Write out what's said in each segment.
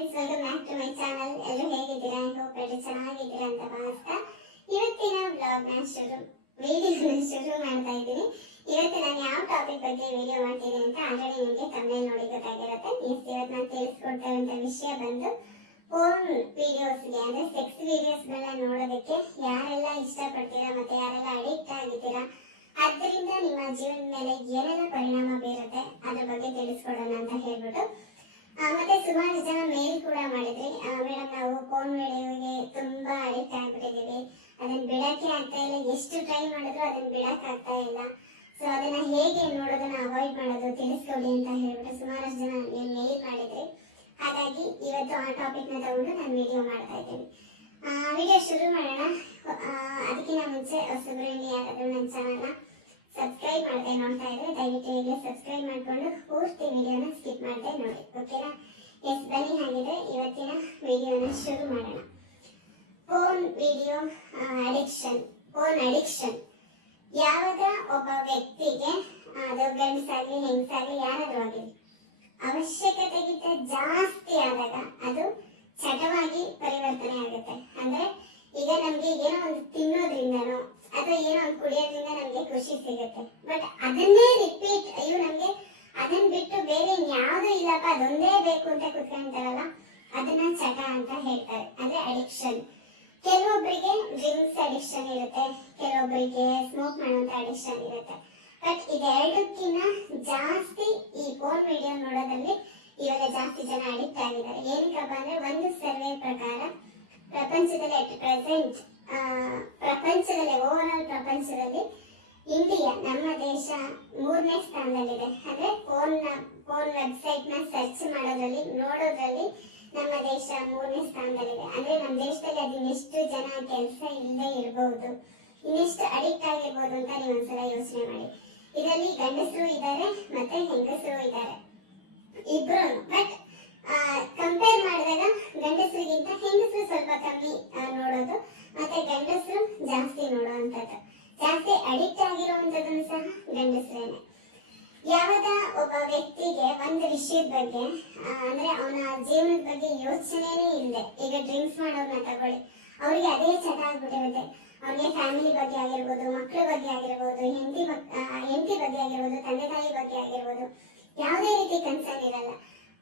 Friends, welcome back to my channel. ಎಲ್ಲರೂ ಹೇಗಿದ್ದೀರಾ? I hope ಎಲ್ಲರೂ ಚೆನ್ನಾಗಿದ್ದೀರಾ ಅಂತ ಭಾವಿಸ್ತಾ ಇವತ್ತಿನ ವಿಡಿಯೋನ ಶುರು ಮಾಡ್ತಾ ಇದ್ದೀನಿ. ಇವತ್ತು ನಾನು ಯಾವ ಟಾಪಿಕ್ ಬಗ್ಗೆ ವಿಡಿಯೋ ಮಾಡ್ತೀನಿ ಅಂತ ಆಲ್ರೆಡಿ ನಿಮಗೆ ತಮಿಳ್ ನೋಡಿ ಗೊತ್ತಾಗಿರುತ್ತೆ. ಇವತ್ತು ನಾನು ತಿಳಿಸ್ಕೊಡ್ತಾ ಇರುವಂತ ವಿಷಯ ಬಂದು ಫೋನ್ ವಿಡಿಯೋಸ್ಗೆ, ಅಂದ್ರೆ ಸೆಕ್ಸ್ ವಿಡಿಯೋಸ್ಗಳನ್ನ ನೋಡೋದಕ್ಕೆ ಯಾರೆಲ್ಲ ಇಷ್ಟಪಡ್ತೀರಾ ಮತ್ತೆ ಯಾರೆಲ್ಲ ಅಡಿಕ್ಟ್ ಆಗಿದ್ದೀರಾ, ಅದರಿಂದ ನಿಮ್ಮ ಜೀವನದ ಮೇಲೆ ಏನೆಲ್ಲ ಪರಿಣಾಮ ಬೀರುತ್ತೆ ಅದ್ರ ಬಗ್ಗೆ ತಿಳಿಸ್ಕೊಡೋಣ ಅಂತ ಹೇಳ್ಬಿಟ್ಟು ಮತ್ತೆ ಸುಮಾರು ಜನ ಮೇಲ್ ಕೂಡ ಮಾಡಿದ್ರಿ. ಮೇಡಮ್, ನಾವು ಫೋನ್ ವಿಡಿಯೋಗೆ ತುಂಬಾ ಅಡಿಕ್ಟ್ ಆಗ್ಬಿಟ್ಟಿದೀವಿ, ಅದನ್ನ ಬಿಡಕ್ಕೆ ಆಗ್ತಾ ಇಲ್ಲ, ಎಷ್ಟು ಟ್ರೈ ಮಾಡಿದ್ರು ಅದನ್ನ ಬಿಡಕ್ ಆಗ್ತಾ ಇಲ್ಲ, ಸೊ ಅದನ್ನ ಹೇಗೆ ನೋಡೋದನ್ನ ಅವಾಯ್ಡ್ ಮಾಡೋದು ತಿಳಿಸ್ಕೊಡಿ ಅಂತ ಹೇಳ್ಬಿಟ್ಟು ಸುಮಾರು ಜನ ಮೇಲ್ ಮಾಡಿದ್ರಿ. ಹಾಗಾಗಿ ಇವತ್ತು ಆ ಟಾಪಿಕ್ ನ ತಗೊಂಡು ನಾನು ವಿಡಿಯೋ ಮಾಡ್ತಾ ಇದ್ದೀನಿ. ವಿಡಿಯೋ ಶುರು ಮಾಡೋಣ. ಅದಕ್ಕಿಂತ ಮುಂಚೆ ಹೊಸಬ್ರು ಯಾರಾದ್ರೂ ನನ್ನ ಚಾನಲ್ನ ಸಬ್ಸ್ಕ್ರೈಬ್ ಮಾಡದೆ ನೋಡ್ತಾ ಇದ್ರೆ ದಯವಿಟ್ಟು ಈಗಲೇ ಸಬ್ಸ್ಕ್ರೈಬ್ ಮಾಡಿಕೊಂಡು ಪೂರ್ತಿ ವಿಡಿಯೋನ ಸ್ಕಿಪ್ ಮಾಡದೆ ನೋಡಿ, ಓಕೆನಾ? ಎಸ್, ಬನ್ನಿ ಹಾಗಿದ್ರೆ ಇವತ್ತಿನ ವಿಡಿಯೋನ ಶುರು ಮಾಡೋಣ. ಫೋನ್ ವಿಡಿಯೋ ಅಡಿಕ್ಷನ್ ಯಾವಾಗ ಒಬ್ಬ ವ್ಯಕ್ತಿಗೆ, ಅದು ಗಂಡಸಾಗ್ಲಿ ಹೆಂಗಸಾಗ್ಲಿ ಯಾರಾದ್ರೂ ಆಗಿರ್ಲಿ, ಅವಶ್ಯಕತೆಗಿಂತ ಜಾಸ್ತಿ ಆದಾಗ ಅದು ಚಟವಾಗಿ ಪರಿವರ್ತನೆ ಆಗುತ್ತೆ. ಅಂದ್ರೆ ಈಗ ನಮ್ಗೆ ಏನೋ ಒಂದು ತಿನ್ನೋದ್ರಿಂದನೋ ಅಥವಾ ಏನೋ ಒಂದು ಕುಡಿಯೋದ್ರಿಂದ ನಮ್ಗೆ ಖುಷಿ ಸಿಗುತ್ತೆ, ಬಟ್ ಅದನ್ನೇ ರಿಪೀಟ್, ಅಯ್ಯೋ ನಮ್ಗೆ ಅದನ್ನ ಬಿಟ್ಟು ಬೇರೆ ಯಾವ್ದು ಇಲ್ಲಪ್ಪ ಅದೊಂದೇ ಬೇಕು ಅಂತ ಕುತ್ಕೊಂತಾರಲ್ಲ, ಅದನ್ನ ಚಟ ಅಂತ ಹೇಳ್ತಾರೆ, ಅಂದ್ರೆ ಅಡಿಕ್ಷನ್. ಕೆಲವೊಬ್ಬರಿಗೆ ಡ್ರಿಂಕ್ಸ್ ಅಡಿಕ್ಷನ್ ಇರುತ್ತೆ, ಕೆಲವೊಬ್ಬರಿಗೆ ಸ್ಮೋಕ್ ಮಾಡುವಂತ ಅಡಿಕ್ಷನ್ ಇರುತ್ತೆ. ಬಟ್ ಇದೆರಡಕ್ಕಿಂತ ಜಾಸ್ತಿ ಈ ಫೋನ್ ವಿಡಿಯೋ ನೋಡೋದ್ರಲ್ಲಿ ಇವಾಗ ಜಾಸ್ತಿ ಜನ ಅಡಿಕ್ಟ್ ಆಗಿದ್ದಾರೆ. ಏನಕ್ಕಪ್ಪ ಅಂದ್ರೆ ಒಂದು ಸರ್ವೆ ಪ್ರಕಾರ ಪ್ರಪಂಚದಲ್ಲಿ ಅಟ್ ಪ್ರೆಸೆಂಟ್ ಓವರ್ ಪ್ರಪಂಚದಲ್ಲಿ ಇಂಡಿಯಾ, ನಮ್ಮ ದೇಶ 3ನೇ ಸ್ಥಾನದಲ್ಲಿದೆ. ಅಂದ್ರೆ ಫೋನ್ ವೆಬ್ಸೈಟ್ ನ ಸರ್ಚ್ ನೋಡೋದ್ರಲ್ಲಿ ನಮ್ಮ ದೇಶ 3ನೇ ಸ್ಥಾನದಲ್ಲಿದೆ. ಅಂದ್ರೆ ನಮ್ಮ ದೇಶದಲ್ಲಿ ಅದು ಇನ್ನೆಷ್ಟು ಜನ ಕೆಲಸ ಇಲ್ಲದೆ ಇರಬಹುದು, ಇನ್ನೆಷ್ಟು ಅಡಿಕ್ಟ್ ಆಗಿರ್ಬೋದು ಅಂತ ನೀವು ಒಂದ್ಸಲ ಯೋಚನೆ ಮಾಡಿ. ಇದರಲ್ಲಿ ಗಂಡಸರು ಇದ್ದಾರೆ ಮತ್ತೆ ಹೆಂಗಸರು ಇದ್ದಾರೆ, ಇಬ್ರು. ಬಟ್ ಕಂಪೇರ್ ಮಾಡಿದಾಗ ಗಂಡಸರಿಗಿಂತ ಹೆಂಗಸರು ಸ್ವಲ್ಪ ಕಮ್ಮಿ ನೋಡೋದು, ಮತ್ತೆ ಗಂಡಸರು ಜಾಸ್ತಿ ನೋಡುವಂಥದ್ದು, ಜಾಸ್ತಿ ಅಡಿಕ್ಟ್ ಆಗಿರುವಂಥದ್ದು ಸಹ ಗಂಡಸರೇನೆ. ಯಾವಾಗ ಒಬ್ಬ ವ್ಯಕ್ತಿಗೆ ಒಂದು ವಿಷಯದ ಬಗ್ಗೆ, ಅಂದ್ರೆ ಅವನ ಜೀವನದ ಬಗ್ಗೆ ಯೋಚನೆನೇ ಇಲ್ಲದೆ, ಈಗ ಡ್ರಿಂಕ್ಸ್ ಮಾಡೋರ್ನ ತಗೊಳ್ಳಿ, ಅವ್ರಿಗೆ ಅದೇ ಚಟ ಆಗ್ಬಿಟ್ಟಿರುತ್ತೆ. ಅವ್ರಿಗೆ ಫ್ಯಾಮಿಲಿ ಬಗ್ಗೆ ಆಗಿರ್ಬೋದು, ಮಕ್ಕಳ ಬಗ್ಗೆ ಆಗಿರ್ಬೋದು, ಹೆಂಡತಿ ಬಗ್ಗೆ ಆಗಿರ್ಬೋದು, ತಂದೆ ತಾಯಿ ಬಗ್ಗೆ ಆಗಿರ್ಬೋದು, ಯಾವುದೇ ರೀತಿ ಕನ್ಸರ್ನ್ ಇರಲ್ಲ.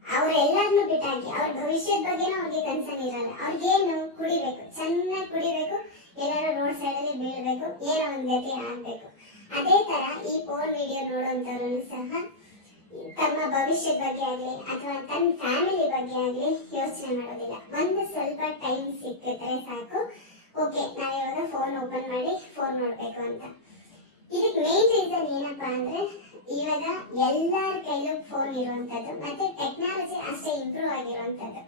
ಅವ್ರೆಲ್ಲಾರನ್ನು ಬಿಟ್ಟಾಕಿ ಅವ್ರ ಭವಿಷ್ಯದ ಬಗ್ಗೆನೂ ಅವ್ರಿಗೆ ಕನ್ಸರ್ನ್ ಇರಲ್ಲ. ಅವ್ರಿಗೇನು ಕುಡಿಬೇಕು, ಚೆನ್ನಾಗಿ ಕುಡಿಬೇಕು, ಎಲ್ಲಾರು ರೋಡ್ ಸೈಡ್ ಅಲ್ಲಿ ಬೀಳ್ಬೇಕು, ಏನೋ ಒಂದ್ ಗತಿ ಆಗ್ಬೇಕು. ಅದೇ ತರ ಈ ಫೋನ್ ವಿಡಿಯೋ ನೋಡುವಂತವ್ರು ಸಹ ತಮ್ಮ ಭವಿಷ್ಯದ ಬಗ್ಗೆ ಆಗ್ಲಿ ಅಥವಾ ತನ್ನ ಫ್ಯಾಮಿಲಿ ಬಗ್ಗೆ ಆಗ್ಲಿ ಯೋಚನೆ ಮಾಡೋದಿಲ್ಲ. ಒಂದು ಸ್ವಲ್ಪ ಟೈಮ್ ಸಿಕ್ಕಿದ್ರೆ ಸಾಕು, ಓಕೆ ನಾವಿವಾಗ ಫೋನ್ ಓಪನ್ ಮಾಡಿ ಫೋನ್ ನೋಡ್ಬೇಕು ಅಂತ. ಇದಕ್ಕೆ ಮೇನ್ ರೀಸನ್ ಏನಪ್ಪಾ ಅಂದ್ರೆ, ಇವಾಗ ಎಲ್ಲರ ಕೈಲೂ ಫೋನ್ ಇರುವಂತದ್ದು, ಮತ್ತೆ ಟೆಕ್ನಾಲಜಿ ಅಷ್ಟೇ ಇಂಪ್ರೂವ್ ಆಗಿರುವಂತದ್ದು.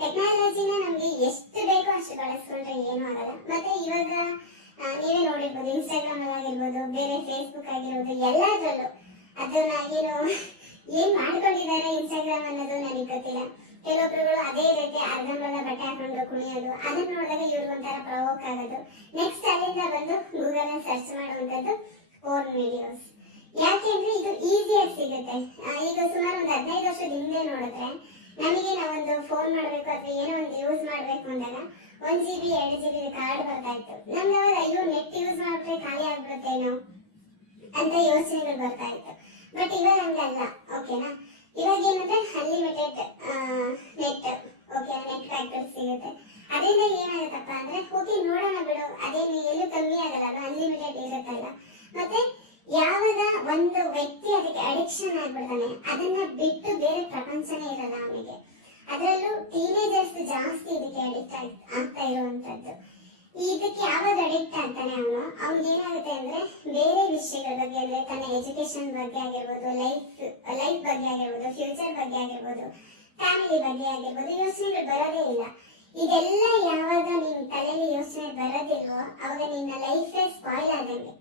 ಟೆಕ್ನಾಲಜಿನ ನಮ್ಗೆ ಎಷ್ಟು ಬೇಕೋ ಅಷ್ಟು ಬಳಸ್ಕೊಂಡ್ರೆ ಏನೂ ಆಗಲ್ಲ. ಮತ್ತೆ ಇವಾಗ ನೀವೇ ನೋಡಿರ್ಬೋದು, ಇನ್ಸ್ಟಾಗ್ರಾಮ್ ಆಗಿರ್ಬೋದು, ಬೇರೆ ಫೇಸ್ಬುಕ್ ಆಗಿರ್ಬೋದು, ಎಲ್ಲಾದ್ರಲ್ಲೂ ಅದನ್ನ ಏನ್ ಮಾಡ್ಕೊಂಡಿದ್ದಾರೆ ಇನ್ಸ್ಟಾಗ್ರಾಮ್ ಅನ್ನೋದು ನನಗೆ ಗೊತ್ತಿಲ್ಲ. ಕೆಲವೊಬ್ರುಗಳು ಅದೇ ರೀತಿ ಅರ್ಧಂಬರ್ಧ ಬಟ್ಟೆ ಹಾಕೊಂಡು ಕುಣಿಯೋದು, ಅದನ್ನ ನೋಡಿದಾಗ ಇವ್ರಿಗೊಂಥರ ಪ್ರವೋಕ್ ಆಗೋದು, ನೆಕ್ಸ್ಟ್ ಅಲ್ಲಿಂದ ಬಂದು ಗೂಗಲ್ ಅಲ್ಲಿ ಸರ್ಚ್ ಮಾಡುವಂತದ್ದು ಫೋನ್ ವಿಡಿಯೋಸ್. ಯಾಕೆಂದ್ರೆ ಇದು ಈಸಿಯಾಗಿ ಸಿಗುತ್ತೆ. ಈಗ ಸುಮಾರು ಒಂದು 15 ವರ್ಷದ ಹಿಂದೆ ನೋಡಿದ್ರೆ ನಮಗೆ ನಾವೊಂದು ಫೋನ್ ಮಾಡ್ಬೇಕು ಅಥವಾ ಏನೋ ಒಂದು ಯೂಸ್ ಮಾಡ್ಬೇಕು ಅಂದಾಗ 1 GB 2 GB ಕಾರ್ಡ್ ಬರ್ತಾ ಇತ್ತು. ನಮ್ಗೆ ಅವಾಗ ಅಯ್ಯೋ ನೆಟ್ ಯೂಸ್ ಮಾಡಿದ್ರೆ ಖಾಲಿ ಆಗ್ಬಿಡುತ್ತೇನೋ ಅಂತ ಯೋಚನೆಗಳು ಬರ್ತಾ ಇತ್ತು. ಬಟ್ ಇವಾಗ ಹಂಗಲ್ಲ, ಓಕೆನಾ? ಇವಾಗ ಏನಂದ್ರೆ unlimited net, okay, net pack ಸಿಗುತ್ತೆ. ಅದರಿಂದ ಏನಾಗುತ್ತಪ್ಪ ಅಂದ್ರೆ, ಓಕೆ ನೋಡೋಣ ಬಿಡು, ಅದೇನು ಎಲ್ಲೂ ಕಮ್ಮಿ ಆಗಲ್ಲ, ಅನ್ಲಿಮಿಟೆಡ್ ಇರುತ್ತಲ್ಲ. ಮತ್ತೆ ಯಾವಾಗ ಒಂದು ವ್ಯಕ್ತಿ ಅದಕ್ಕೆ ಅಡಿಕ್ಷನ್ ಆಗ್ಬಿಡ್ತಾನೆ, ಅದನ್ನ ಬಿಟ್ಟು ಬೇರೆ ಪ್ರಪಂಚನೇ ಇರಲ್ಲ ಅವನಿಗೆ. ಅದರಲ್ಲೂ ಟೀನೇಜರ್ಸ್ ಜಾಸ್ತಿ ಇದಕ್ಕೆ ಅಡಿಕ್ಟ್ ಆಗ್ತಾ ಇರುವಂತದ್ದು. ಇದಕ್ಕೆ ಯಾವಾಗ ಅಡಿಕ್ಟ್ ಆಗ್ತಾನೆ ಅವ್ನಿಗೆ ಏನಾಗುತ್ತೆ ಅಂದ್ರೆ, ಬೇರೆ ವಿಷಯಗಳ ಬಗ್ಗೆ, ಅಂದ್ರೆ ತನ್ನ ಎಜುಕೇಶನ್ ಬಗ್ಗೆ ಆಗಿರ್ಬೋದು, ಲೈಫ್ ಬಗ್ಗೆ ಆಗಿರ್ಬೋದು, ಫ್ಯೂಚರ್ ಬಗ್ಗೆ ಆಗಿರ್ಬೋದು, ಫ್ಯಾಮಿಲಿ ಬಗ್ಗೆ ಆಗಿರ್ಬೋದು, ಯೋಚನೆಗಳು ಬರೋದೇ ಇಲ್ಲ. ಇದೆಲ್ಲ ಯಾವಾಗ ನಿನ್ ತಲೆಯಲ್ಲಿ ಯೋಚನೆ ಬರೋದಿಲ್ವೋ ಅವಾಗ ನಿನ್ನ ಲೈಫೇ ಸ್ಪಾಯ್ಲ್ ಆದಂಗೆ.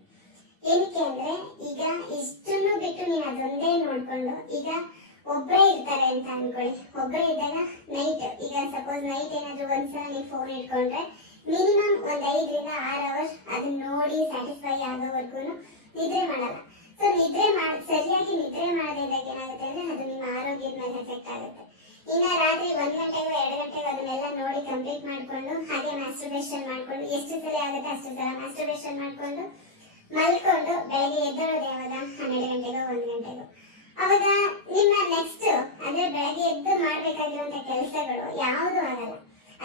ಏನಕ್ಕೆ ಅಂದ್ರೆ, ಈಗ ಇಷ್ಟನ್ನು ಬಿಟ್ಟು ನೀನು ಅದೊಂದೇ ನೋಡ್ಕೊಂಡು, ಈಗ ಒಬ್ಬರೇ ಇರ್ತಾರೆ ಅಂತ ಅನ್ಕೊಳ್ಳಿ, ಒಬ್ಬರೇ ಇದ್ದಾಗ ನೈಟ್, ಈಗ ಸಪೋಸ್ ನೈಟ್ ಏನಾದ್ರು ಒಂದ್ಸಲ ನೀವು ಫೋನ್ ಇಟ್ಕೊಂಡ್ರೆ ಮಿನಿಮಮ್ ಒಂದು 5 ರಿಂದ 6 ಅವರ್ಸ್ ಅದನ್ನ ನೋಡಿ ಸ್ಯಾಟಿಸ್ಫೈ ಆಗೋವರೆಗೂ ನಿದ್ರೆ ಮಾಡಲ್ಲ. ಸೊ ಸರಿಯಾಗಿ ನಿದ್ರೆ ಮಾಡದೇ ಇದ್ದಾಗ ಏನಾಗುತ್ತೆ ಅಂದ್ರೆ ಅದು ನಿಮ್ಮ ಆರೋಗ್ಯದ ಮೇಲೆ ಎಫೆಕ್ಟ್ ಆಗುತ್ತೆ. ಇನ್ನ ರಾತ್ರಿ 1 ಗಂಟೆಗೂ 2 ಅಷ್ಟು ಸಲ ಮಾಸ್ಟರ್ಬೇಷನ್ ಮಾಡ್ಕೊಂಡು ಮಲ್ಕೊಂಡು ಬೆಳಗ್ಗೆ ಎದ್ದೇಳೋದು ಯಾವಾಗ 12 ಗಂಟೆಗೋ 1 ಗಂಟೆಗೋ. ಅವಾಗ ನಿಮ್ಮ ನೆಕ್ಸ್ಟ್ ಅಂದ್ರೆ ಬೆಳಗ್ಗೆ ಎದ್ದು ಮಾಡ್ಬೇಕಾಗಿರುವಂತ ಕೆಲಸಗಳು ಯಾವುದು ಆಗಲ್ಲ.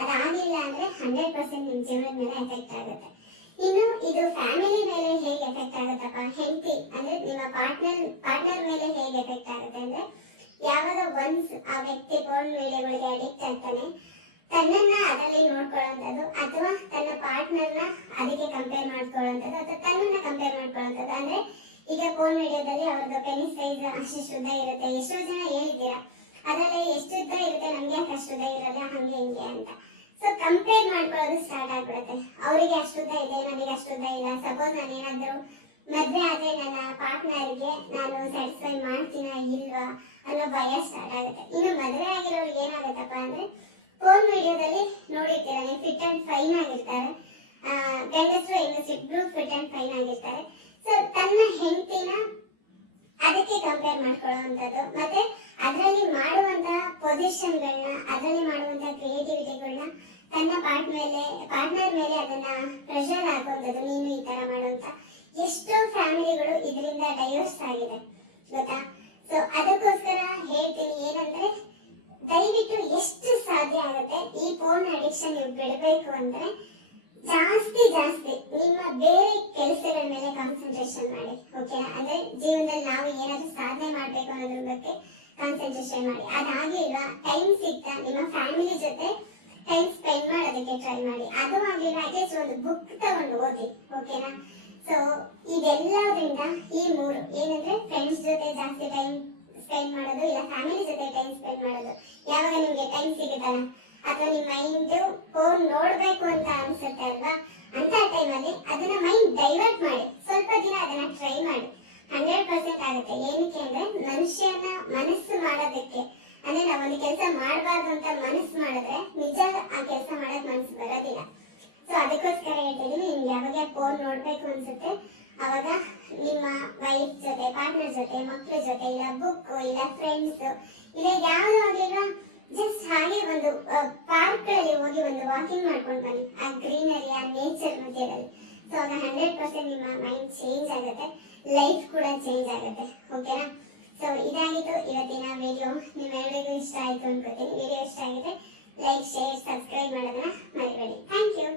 ಅದಾಗಿಲ್ಲ ಅಂದ್ರೆ 100% ನಿಮ್ ಜೀವನದ ಮೇಲೆ ಎಫೆಕ್ಟ್ ಆಗುತ್ತೆ. ಇನ್ನು ಇದು ಫ್ಯಾಮಿಲಿ ಮೇಲೆ ಹೇಗೆ ಎಫೆಕ್ಟ್ ಆಗುತ್ತಪ್ಪ, ಹೆಂಡತಿ ಅಂದ್ರೆ ನಿಮ್ಮ ಪಾರ್ಟ್ನರ್ ಮೇಲೆ ಹೇಗೆ ಎಫೆಕ್ಟ್ ಆಗುತ್ತೆ ಅಂದ್ರೆ, ಯಾವಾಗ ಒನ್ಸ್ ಆ ವ್ಯಕ್ತಿ ಫೋನ್ ವಿಡಿಯೋಗಳಿಗೆ ಅಡಿಕ್ಟ್ ಆಗ್ತಾನೆ, ತನ್ನನ್ನ ಅದರಲ್ಲಿ ನೋಡ್ಕೊಳ್ಳುವಂಥದ್ದು ಅಥವಾ ತನ್ನ ಪಾರ್ಟ್ನರ್ನ ಅದಕ್ಕೆ ಕಂಪೇರ್ ಮಾಡ್ಕೊಳ್ಳುವಂಥದ್ದು ಅಥವಾ ತನ್ನನ್ನ ಕಂಪೇರ್ ಮಾಡ್ಕೊಳ್ಳುವಂಥದ್ದು. ಅಂದ್ರೆ ಈಗ ಫೋನ್ ವಿಡಿಯೋದಲ್ಲಿ ಅವ್ರದ್ದು ಪೆನಿಸ್ ಸೈಜ್ ಅಷ್ಟು ಉದ್ದ ಇರುತ್ತೆ, ಎಷ್ಟೋ ಜನ ಹೇಳಿದ್ದೀರಾ ಅದರಲ್ಲಿ ಎಷ್ಟು ಉದ್ದ ಇರುತ್ತೆ, ನಮ್ಗೆ ಯಾಕೆ ಅಷ್ಟು ಉದ್ದ ಇರಲ್ಲ, ಹಂಗೆ ಹಿಂಗೆ ಅಂತ. ಸೊ ಕಂಪೇರ್ ಮಾಡ್ಕೊಳ್ಳೋದು ಸ್ಟಾರ್ಟ್ ಆಗ್ಬಿಡುತ್ತೆ. ಅವರಿಗೆ ಅಷ್ಟು ಉದ್ದ ಇದೆ, ನನಗೆ ಅಷ್ಟು ಉದ್ದ ಇಲ್ಲ. ಸಪೋಸ್ ನಾನು ಏನಾದ್ರು ಮದ್ವೆ ಆದ್ರೆ ನನ್ನ ಪಾರ್ಟ್ನರ್ಗೆ ನಾನು ಸ್ಯಾಟಿಸ್ಫೈ ಮಾಡ್ತೀನ ಇಲ್ವಾ ಅನ್ನೋ ಭಯ ಸ್ಟಾರ್ಟ್ ಆಗುತ್ತೆ. ಇನ್ನು ಮದುವೆ ಆಗಿರೋರಿಗೆ ಏನಾಗುತ್ತಪ್ಪ ಅಂದ್ರೆ, ಫೋನ್ ವಿಡಿಯೋದಲ್ಲಿ ನೋಡಿರ್ತೀರ ನೀವು, ಫಿಟ್ ಅಂಡ್ ಫೈನ್ ಆಗಿರ್ತಾರೆ, ಗಂಡಸರು ಹೆಂಗಸರು ಇಬ್ರು ಫಿಟ್ ಅಂಡ್ ಫೈನ್ ಆಗಿರ್ತಾರೆ. ಸೊ ತನ್ನ ಹೆಂಡತಿನ ಅದಕ್ಕೆ ಕಂಪೇರ್ ಮಾಡ್ಕೊಳ್ಳುವಂಥದ್ದು, ಮತ್ತೆ ಅದರಲ್ಲಿ ಮಾಡುವಂತಹ ಪೊಸಿಷನ್ಗಳನ್ನ, ಅದರಲ್ಲಿ ಮಾಡುವಂತಹ ಕ್ರಿಯೇಟಿವಿಟಿಗಳನ್ನ ತನ್ನ ಪಾರ್ಟ್ನರ್ ಮೇಲೆ ಅದನ್ನ ಪ್ರೆಷರ್ ಹಾಕುವಂಥದ್ದು, ನೀನು ಈ ತರ ಮಾಡುವಂತ. ಎಷ್ಟೋ ಫ್ಯಾಮಿಲಿಗಳು ಇದರಿಂದ ಡೈವರ್ಸ್ ಆಗಿದೆ ಗೊತ್ತಾ. ಸೊ ಅದಕ್ಕೋಸ್ಕರ ಹೇಳ್ತೀನಿ ಏನಂದ್ರೆ, ದಯವಿಟ್ಟು ಎಷ್ಟು ಸಾಧ್ಯ ಆಗುತ್ತೆ ಈ ಫೋನ್ ಅಡಿಕ್ಷನ್ ನೀವು ಬಿಡಬೇಕು ಅಂದ್ರೆ ಜಾಸ್ತಿ ನಿಮ್ಮ ಬೇರೆ ಕೆಲಸಗಳ ಮೇಲೆ ಕಾನ್ಸಂಟ್ರೇಷನ್ ಮಾಡಿ, ಓಕೆನಾ. ಅಂದ್ರೆ ಜೀವನದಲ್ಲಿ ನಾವು ಏನಾದ್ರೂ ಸಾಧನೆ ಮಾಡ್ಬೇಕು ಅನ್ನೋದ್ರ ಬಗ್ಗೆ ಕಾನ್ಸಂಟ್ರೇಷನ್ ಮಾಡಿ. ಅದಾಗಿಲ್ವಾ ಟೈಮ್ ಸಿಗ್ತಾ ನಿಮ್ಮ ಫ್ಯಾಮಿಲಿ ಜೊತೆ ಟೈಮ್ ಸ್ಪೆಂಡ್ ಮಾಡೋದಕ್ಕೆ ಟ್ರೈ ಮಾಡಿ. ಅದು ಆಗಿಲ್ಲ ಅಟ್ಲೀಸ್ಟ್ ಒಂದು ಬುಕ್ ತಗೊಂಡು ಓದಿ, ಓಕೆನಾ. ಸೊ ಇದೆಲ್ಲದ್ರಿಂದ ಈ ಮೂರು ಏನಂದ್ರೆ, ಫ್ರೆಂಡ್ಸ್ ಜೊತೆ ಜಾಸ್ತಿ ಟೈಮ್ ಸ್ಪೆಂಡ್ ಮಾಡೋದು, ಇಲ್ಲ ಫ್ಯಾಮಿಲಿ ಜೊತೆ ಟೈಮ್ ಸ್ಪೆಂಡ್ ಮಾಡೋದು. ಯಾವಾಗ ನಿಮ್ಗೆ ಟೈಮ್ ಸಿಗುತ್ತಲ್ಲ, ಅಥವಾ ನಿಮ್ಮ ಮೈಂಡ್ ಫೋನ್ ನೋಡ್ಬೇಕು ಅಂತ ಅನ್ಸುತ್ತೆ ಅಲ್ವಾ, ಅಂತ ಟೈಮಲ್ಲಿ ಅದನ್ನ ಮೈಂಡ್ ಡೈವರ್ಟ್ ಮಾಡಿ ಸ್ವಲ್ಪ ದಿನ ಅದನ್ನ ಟ್ರೈ ಮಾಡಿ. 100% ಆಗುತ್ತೆ. ಏನಕ್ಕೆ ಅಂದ್ರೆ, ಮನುಷ್ಯನ ಮನಸ್ಸು ಮಾಡೋದಕ್ಕೆ, ಅಂದ್ರೆ ನಾವೊಂದು ಕೆಲಸ ಮಾಡಬಾರ್ದು ಅಂತ ಮನಸ್ಸು ಮಾಡಿದ್ರೆ ನಿಜ ಆ ಕೆಲಸ ಮಾಡಕ್ ಮನಸ್ಸು ಬರೋದಿಲ್ಲ. ಸೊ ಅದಕ್ಕೋಸ್ಕರ ಹೇಳ್ತಿದ್ದೀನಿ, ನಿಮ್ಗೆ ಯಾವಾಗ ಫೋನ್ ನೋಡ್ಬೇಕು ಅನ್ಸುತ್ತೆ ಅವಾಗ ನಿಮ್ಮ ವೈಫ್ ಜೊತೆ, ಪಾರ್ಟ್ನರ್ ಜೊತೆ, ಮಕ್ಕಳ ಜೊತೆ, ಇಲ್ಲ ಬುಕ್, ಇಲ್ಲ ಫ್ರೆಂಡ್ಸ್, ಇಲ್ಲ ಯಾವ್ದು ಆಗಿಲ್ವಾ, ಜಸ್ಟ್ ಹಾಗೆ ಒಂದು ಪಾರ್ಕ್ ಗಳಲ್ಲಿ ಹೋಗಿ ಒಂದು ವಾಕಿಂಗ್ ಮಾಡ್ಕೊಂಡು ಬನ್ನಿ, ಆ ಗ್ರೀನರಿ, ಆ ನೇಚರ್ ಮಧ್ಯದಲ್ಲಿ. ಸೊ ಆಗ 100% ನಿಮ್ಮ ಮೈಂಡ್ ಚೇಂಜ್ ಆಗುತ್ತೆ, ಲೈಫ್ ಕೂಡ ಚೇಂಜ್ ಆಗುತ್ತೆ, ಓಕೆನಾ. ಸೊ ಇದಾಗಿತ್ತು ಇವತ್ತಿನ ವಿಡಿಯೋ. ನಿಮ್ಮೆಲ್ಲರಿಗೂ ಇಷ್ಟ ಆಯ್ತು ಅನ್ಕೋತೀನಿ. ವಿಡಿಯೋ ಇಷ್ಟ ಆಗಿದ್ರೆ ಲೈಕ್, ಶೇರ್, ಸಬ್ಸ್ಕ್ರೈಬ್ ಮಾಡೋದನ್ನ ಮರಿಬೇಡಿ. Thank you.